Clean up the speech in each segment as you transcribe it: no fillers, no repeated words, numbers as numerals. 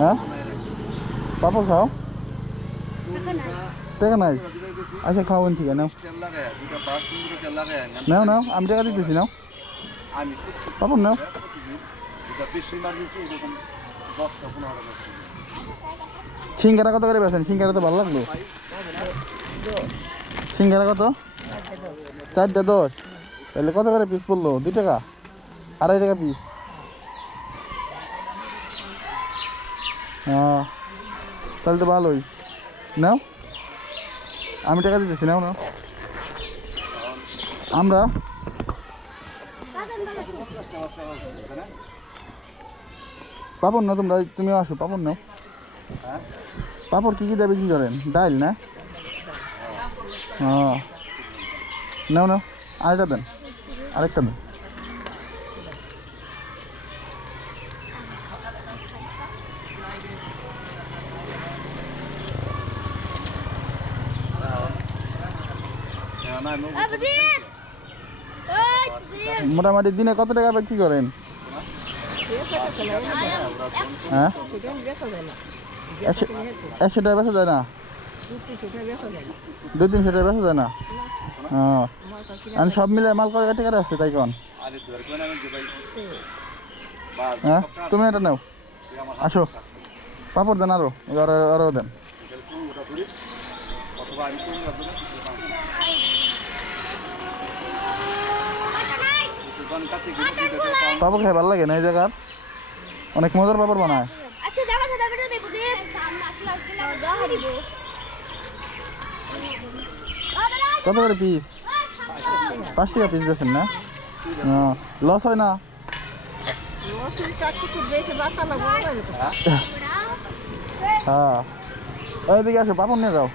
হ্যাঁ পাপড় খাও টাকা নাই আচ্ছা খাওয়ান ঠিক আছে নাও নাও নাও আমি টাকা দিতেছি নাও পাপড় নাও সিঙ্গারা কত করে বেছেন সিঙ্গারা তো ভালো লাগলো সিঙ্গারা কত 4টা 10 তাহলে কত করে পিস পড়লো 2 টাকা 2.5 টাকা পিস হ্যাঁ তাহলে তো ভালোই নাও আমি টাকা দিতেছি নাও নাও আমরা পাপড় নাও তোমরা তুমিও আসো পাপড় নাও পাপড় কি দেবে কি করেন ডাল না হ্যাঁ নাও নাও আরেকটা দেন আরেকটা দেন মোটামুটি দিনে কত টাকা বিক্রি করেন হ্যাঁ 100 টাকা বেচা যায় না 200-300 টাকা বেচা যায় না সব মিলে মাল কয় টাকা আছে তাই কোন হ্যাঁ তুমি এটা নাও আসো পাপড় দেন আরো আরো দেন পাপড় খাই ভালো লাগে না এই জায়গার অনেক মজার পাপড় বানায় কত করে পিস 5 টাকা পিস দিয়েছেন না লস হয় না হ্যাঁ ওইদিকে আসো পাপড় নিয়ে যাও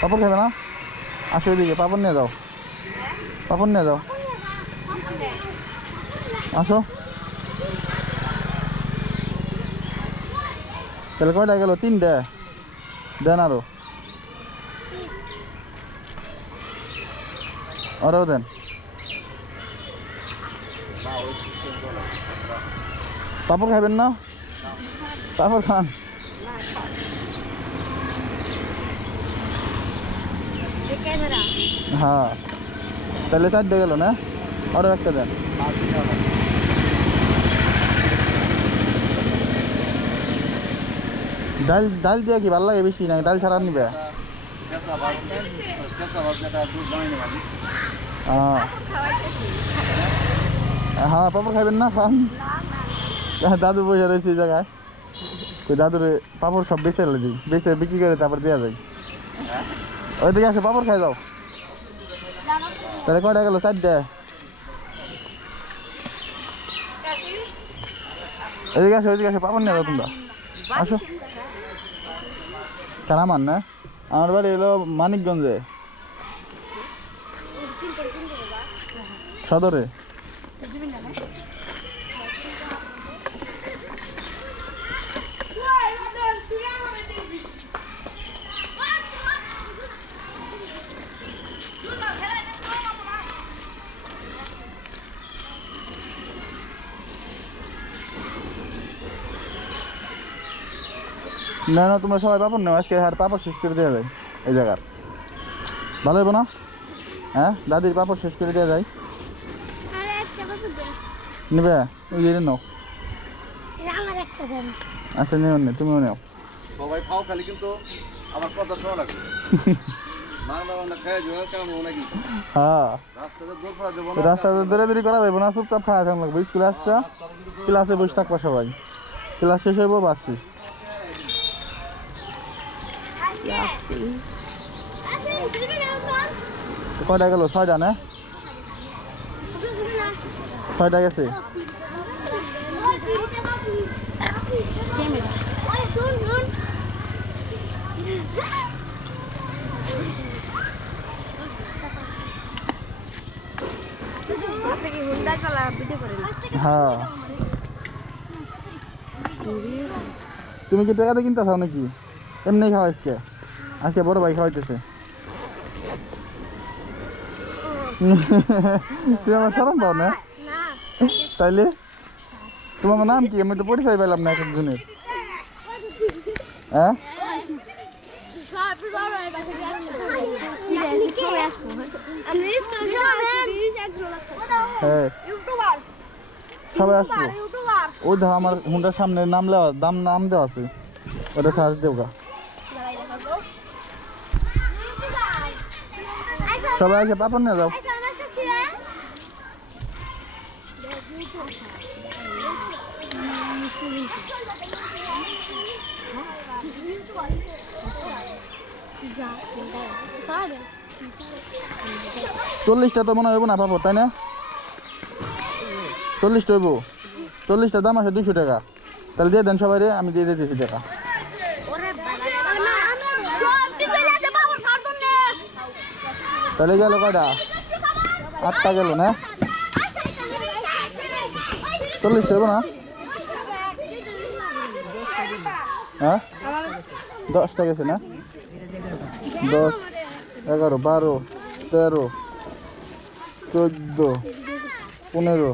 পাপড় খাবে না আসো ওইদিকে পাপড় নিয়ে যাও পাপড় নিয়ে যাও আসো তাহলে কয়টা গেল 3টে দেন আরো দেন পাপড় খাবেন না পাপড় খান হ্যাঁ তাহলে 4টে গেল না আরো একটা দেন ডাল ডাল দিয়ে কি ভালো লাগে বেশি না ডাল ছাড়া নিবে হ্যাঁ পাপড় খাইবেন না খান দাদু বসে রয়েছে এই জায়গায় ওই দাদুর পাপড় সব বেঁচে দিই বেঁচে বিক্রি করে তারপর দেওয়া যায় ওইদিকে আসো পাপড় খাই যাও তাহলে কয়টা গেল 4টে এদিকে আসো পাপড় নিয়ে যাও তোমরা আসো কার আমার না আমার বাড়ি এলো মানিকগঞ্জে সদরে না না তোমরা সবাই পাপড় নেও আজকে আর পাপড় শেষ করে দেওয়া যায় এই জায়গার ভালো হইব না হ্যাঁ দাদির পাপড় শেষ করে দেওয়া যায় নেবে ওই যে নাও আচ্ছা নেও নে তুমিও নেও সবাই খাও খালি কিন্তু আমার কথা শোনা লাগবে হ্যাঁ রাস্তাতে দৌড়াদৌড়ি করা যাবে না চুপচাপ খাওয়া থাকা লাগবে স্কুলে আসতে ক্লাসে বসে থাকবা সবাই ক্লাস শেষ হইব বাসি কয়টা গেল 6টা না 6টা গেছে হ্যাঁ তুমি কি টাকাতে কিনতে চাও নাকি এমনি খাওয়া আজকে আজকে বড় ভাই খাওয়াইতেছে তুমি আমার শরম পাও না তাইলে তোমার নাম কি আমি তো পরিচয় পেলাম না একজনের হ্যাঁ হ্যাঁ সবাই আসবো। ওই ধর আমার হুন্ডার সামনে নাম দেওয়া আছে, ওটা সার্চ দেবো গা। সবাই এসে পাপড় নিয়ে যাও। চল্লিশটা তো মনে হইব না পাপড়, তাই না? 40টা হইব। 40টা দাম আছে 200 টাকা। তাহলে দিয়ে দেন সবাই রে, আমি দিয়ে দিতেছি টাকা। তাহলে গেল কয়টা? 8টা গেল না? 40টা হইব না? হ্যাঁ 10টা গেছে না? 10, 11, 12, 13, 14, 15,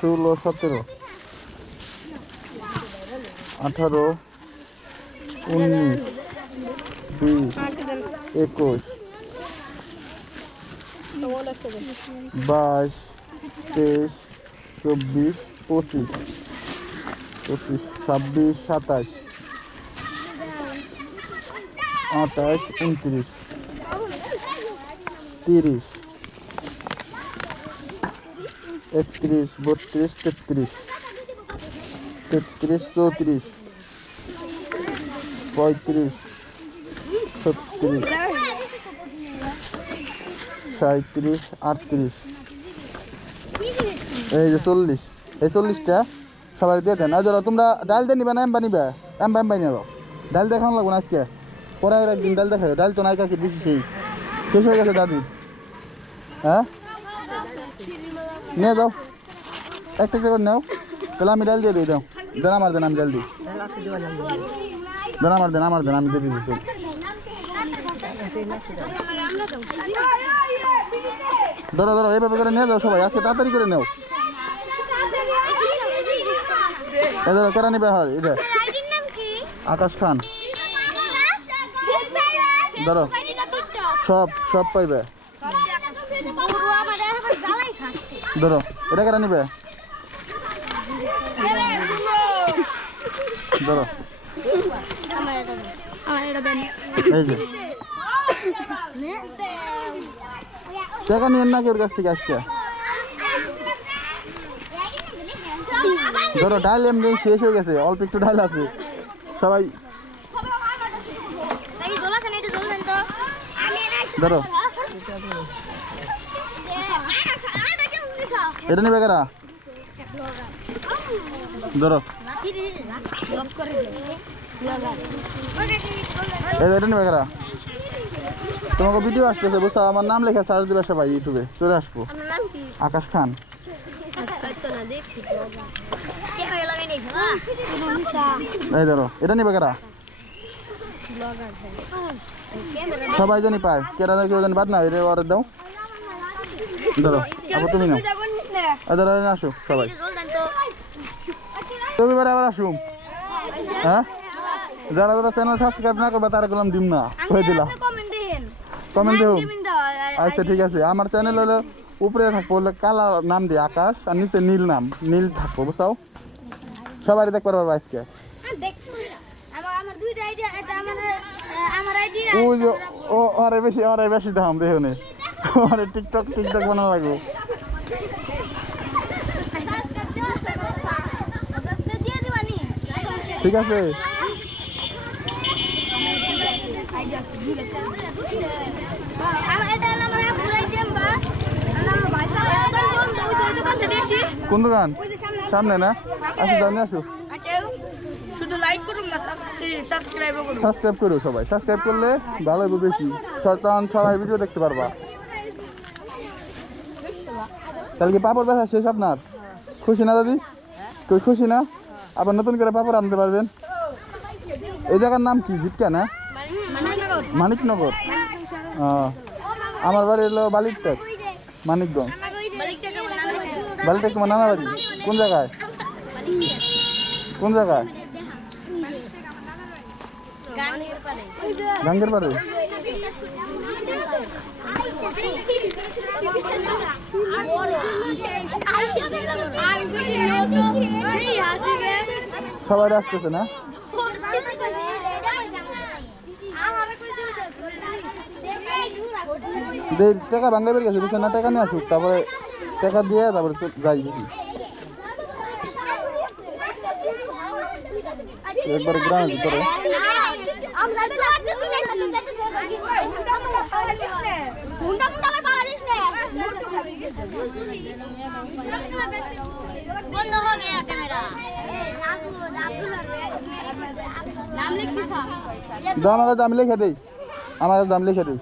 16, 17, 18, 19, 20, 21, 22, 23, 24, 25, 26, 27, 28, 29, 30, 31, 32, 33, 34, 35, 36, 37, 38, এই যে 40, এই 40টা সবাই দিয়ে দেন। আর তোমরা ডাল দিয়ে নিবে না এম্বা নিবে? এম্বা নিবে। ডাল দেখানো লাগবো না আজকে, পরে একদিন ডাল দেখাবে। ডাল তো নাই কাকি বেশি, শেষ হয়ে গেছে দাদি। হ্যাঁ নিয়ে যাও, একটা করে নাও। তাহলে আমি ডাল দিয়ে দিই। দাও দেন, আমার দেন, আমি ডাল দিই। দেন আমার দেন, আমি দিয়ে দিচ্ছি। ধরো এইভাবে করে নিয়ে যাও সবাই, আজকে তাড়াতাড়ি করে নাও। এই ধরো কেরা নিবে? হয় এটা আকাশ খান। ধরো সব পাইবে। ধরো এটা কেরা নিবে? ধরো এই যে টাকা নিয়েন না কেউ কাছ থেকে আজকে। ধরো ডাল এমনি শেষ হয়ে গেছে, অল্প একটু ডাল আছে। সবাই ধরো এটা নিবে কারা? ধরো এটা নিবে কারা? তোমাকে ভিডিও আসতেছে বুঝছো, আমার নাম লেখা সার্চ দিবে সবাই, ইউটিউবে চলে আসবো। আকাশ খান। এই ধরো এটা নিবে কারা? সবাই জানি পায়, কেরা কেউ জানি বাদ না, এটা অর্ডার দাও। ধরো আবার তুমি নাও। ধরো আসো সবাই, রবিবারে আবার আসুম। হ্যাঁ যারা চ্যানেল সাবস্ক্রাইব না করবে তারা করলাম দিম না, হয়ে দিলাম। কমেন্ট দেব। আচ্ছা ঠিক আছে। আমার চ্যানেল হলো উপরে থাকবো হলো কালা নাম দিয়ে আকাশ, আর নিচে নীল থাকবো, বুঝাও? সবাই দেখতে পারবো আজকে। ওরে বেশি দাম দেখুন, ওরে টিকটক বানানো লাগবো। ঠিক আছে কোন দোকান? সামনে না? আসো যাও নিয়ে আসো। সাবস্ক্রাইব করো সবাই, সাবস্ক্রাইব করলে ভালো হবে বেশি, তখন সবাই ভিডিও দেখতে পারবা। তাহলে কি পাপড় বেচা শেষ আপনার? খুশি না দাদি? তুই খুশি না? আবার নতুন করে পাপড় আনতে পারবেন। এই জায়গার নাম কি? জিটকা না? মানিকনগর। আমার বাড়ি হলো বালিরটেক, মানিকগঞ্জ। বালিরটেক তোমার নানা বাড়ি? কোন জায়গায়? গাঙ্গের পারে সবাই আসতেছে না টাকা ভাঙ্গা বের গেছে বুঝছেন না টাকা নিয়ে আসুক তারপরে টাকা দিয়ে তারপরে যাই দেখি একবার গ্রামের ভিতরে बंद हो गया कैमरा नाम लिख দাম আমাকে দাম লিখে দেই আমাকে দাম লিখে দেই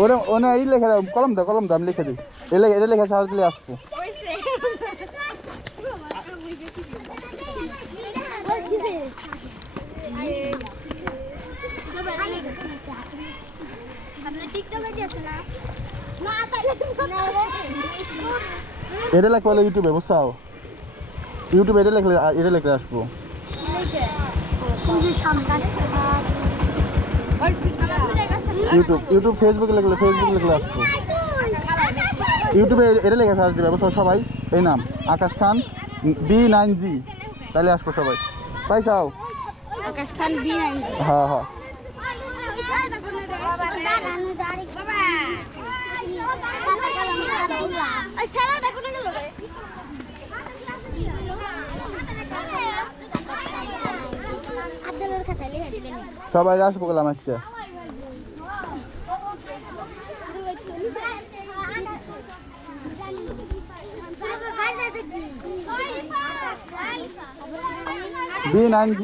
ওরে ওনে এই লিখে দাও কলম দাম লিখে দেই এটা লিখে সাহায্য আসবো এটা লিখে বলে ইউটিউবে বুঝছাও ইউটিউবে এটা লিখলে আসবো ইউটিউব ফেসবুকে লিখলে আসবো ইউটিউবে এটা লিখে সার্চ দিবে বুঝছো সবাই এই নাম আকাশ খান B9G তাহলে আসবো সবাই পাইছাও आकाश खान B9G হ্যাঁ হ্যাঁ সবাই আসবো গেলাম আজকে B9G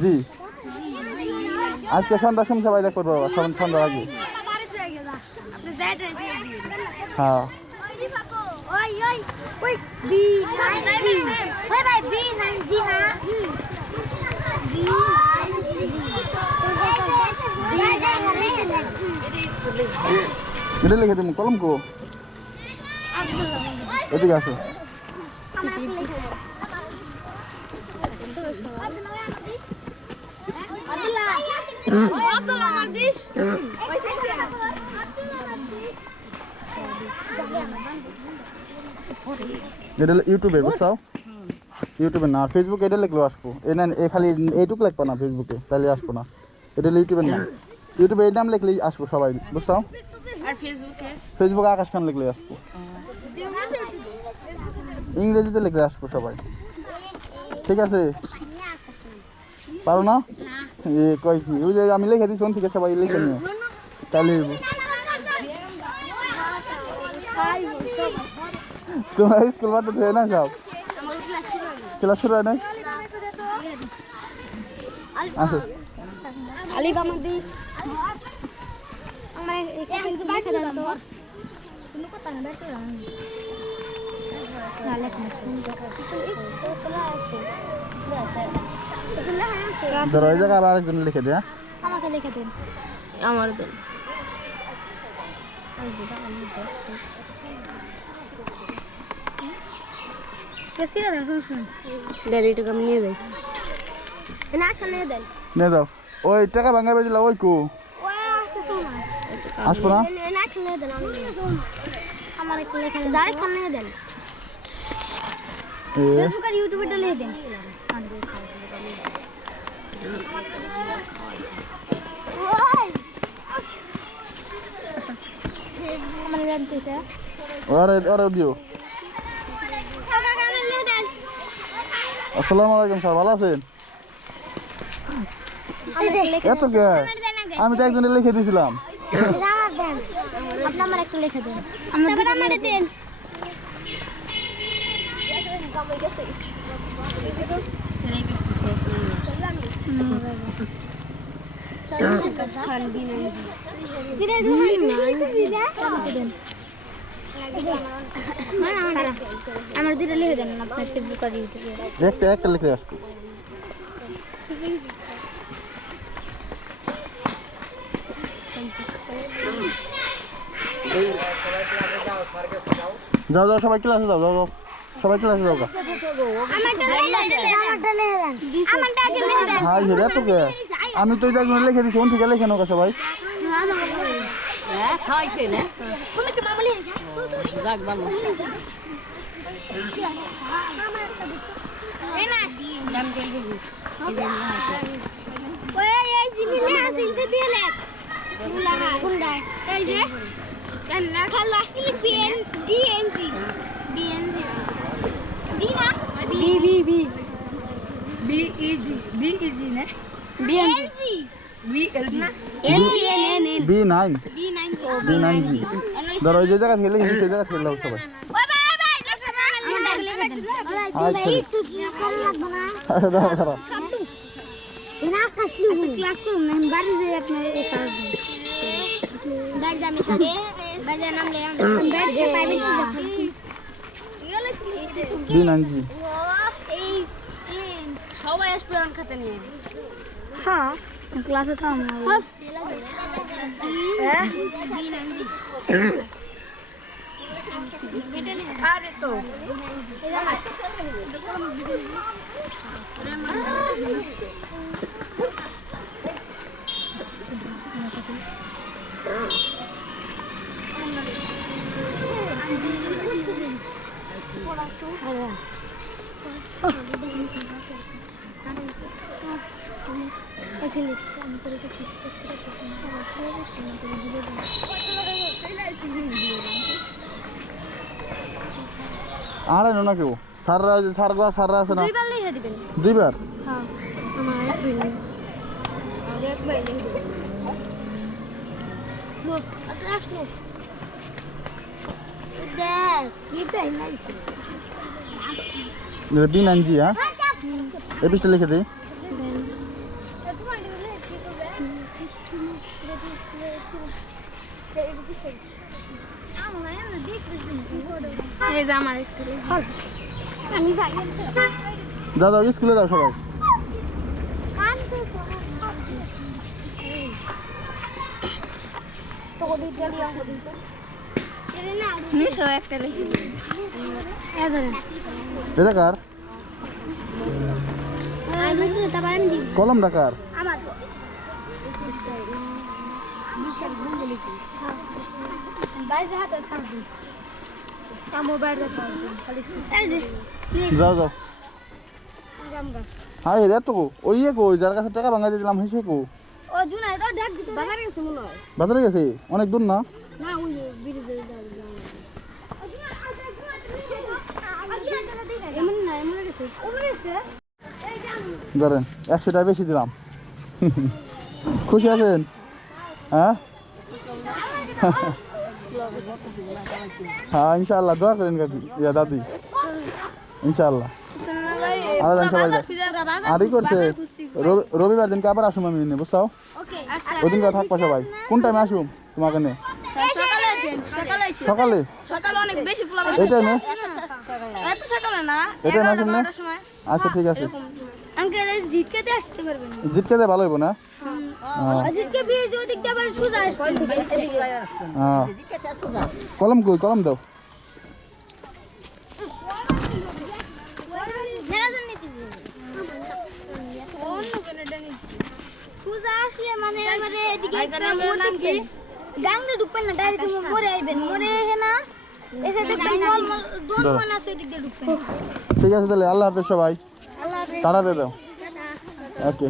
জি আজকে সন্ধ্যার সময় সবাই দেখবো বাবা সন্ধ্যার আগে হ্যাঁ এটা লিখে তুমি কলম কো এদিকে আসো এটা ইউটিউবে বুঝছাও ইউটিউবে না ফেসবুকে এটা লিখলেও আসবো এ খালি এইটুকু লিখবো না ফেসবুকে তাহলে আসবো না এটা ইউটিউবের নাম ইউটিউবে এই নাম লিখলেই আসবো সবাই বুঝছাও और ফেসবুকে আকাশ খান লিখলেই আসবো ইংরেজিতে লিখলে আসবো সবাই ঠিক আছে পারো না এ কই কি ওই যে আমি লিখে দিছি ঠিক আছে সবাই লিখে নিও তাহলে তোমার স্কুল বাদ দিয়ে না সব ক্লাস শুরু হয় নাই আসো अली बांग्लादेश আমার এখানে কিছু লিখে দাও তো তুমি কত না বের করো না লেখা ধরো এই জায়গায় আরেকজন লিখে দে আমাকে লিখে দেন আমার দেন कैसे है सुन डेली तो कम नहीं दे ना खाने देन নে দাও ওই টাকা ভাঙা বেজলা ওই কো আসবো না না খানে দেন আমার একটু লেখা যারে খানে দেন ফেসবুক আর ইউটিউবে ডালে দেন আমার দেন এটা ওরে দিও আসসালামু আলাইকুম স্যার ভালো আছেন এত কে আমি তো একজনের লিখে দিয়েছিলাম আপনি আমার একটা লিখে দেন আমার দেন আমার দুটো লিখে দেন আপনার ফেসবুক আর ইউটিউবে একটা লিখে আসবো যাও সবাই ক্লাসে যাও সবাই ক্লাসে যাও গা। হ্যাঁ হেরে তোকে আমি তো এটা লিখে দিচ্ছি, ঠিক লিখে নাও গা সবাই। B9 ধরো ওই যে জায়গা থেকে লিখে সেই জায়গা থেকে সবাই। B9G সবাই আসবে খাতা নিয়ে। হ্যাঁ ক্লাসে থাম আরে তো আর এনো না কেউ সাররা সাররা আছে না দুইবার লিখে দিবেন। দুইবার হ্যাঁ আমার একবার B9G হ্যাঁ এই পিসটা লিখে দিই। দাদা স্কুলে যাও সবাই। এটা কার কলম ডাকার যাও যাও। হ্যাঁ রে তো ওই কো যার কাছে টাকা ভাঙা দিলাম হেসে কো ও জুনাই তো ডাক দিতে বাজারে গেছে মনে হয়। বাজারে গেছে অনেক দূর না? না ওই বিরিজে ডাক এমন না এমন গেছে ওমন গেছে এই জানো ধরেন 100 টাকা বেশি দিলাম। খুশি আছেন? হ্যাঁ হ্যাঁ ইনশাআল্লাহ দোয়া করেন কাকি ইয়া দাদি ইনশাআল্লাহ। আর সবাই আরই করছে রবিবার দিনকে আবার আসুম আমি নিয়ে বুঝছো? ওকে ওই দিনকে থাকবো সবাই। কোন টাইমে আসুম তোমাকে নিয়ে? সকালে আসেন সকালে আসেন সকালে সকালে অনেক বেশি ফুলা এই টাইমে এত সকালে না এই টাইমে আসুন না? 11টার সময়। আচ্ছা ঠিক আছে। আঙ্কেল জিতকেতে আসতে পারবেন জিতকে দেয় ভালো হইব না? জিতকে বিয়ে যদি দেখতে আবার সুজা আসবে। হ্যাঁ কলম কই কলম দাও। মেলাজন নিতে অন্য কোন ডানি সুজা আসলে মানে আমারে এদিকে নাম কি গাঙ্গে ঢুকবেন না ডাইরেক্ট মরে আইবেন মরে হে না এসে দেখবেন মল মল দোন মন আছে এদিকে ঢুকবেন। ঠিক আছে তাহলে আল্লাহ হাফেজ সবাই। আল্লাহ হাফেজ। তাড়া দিয়ে দাও। টাটা। ওকে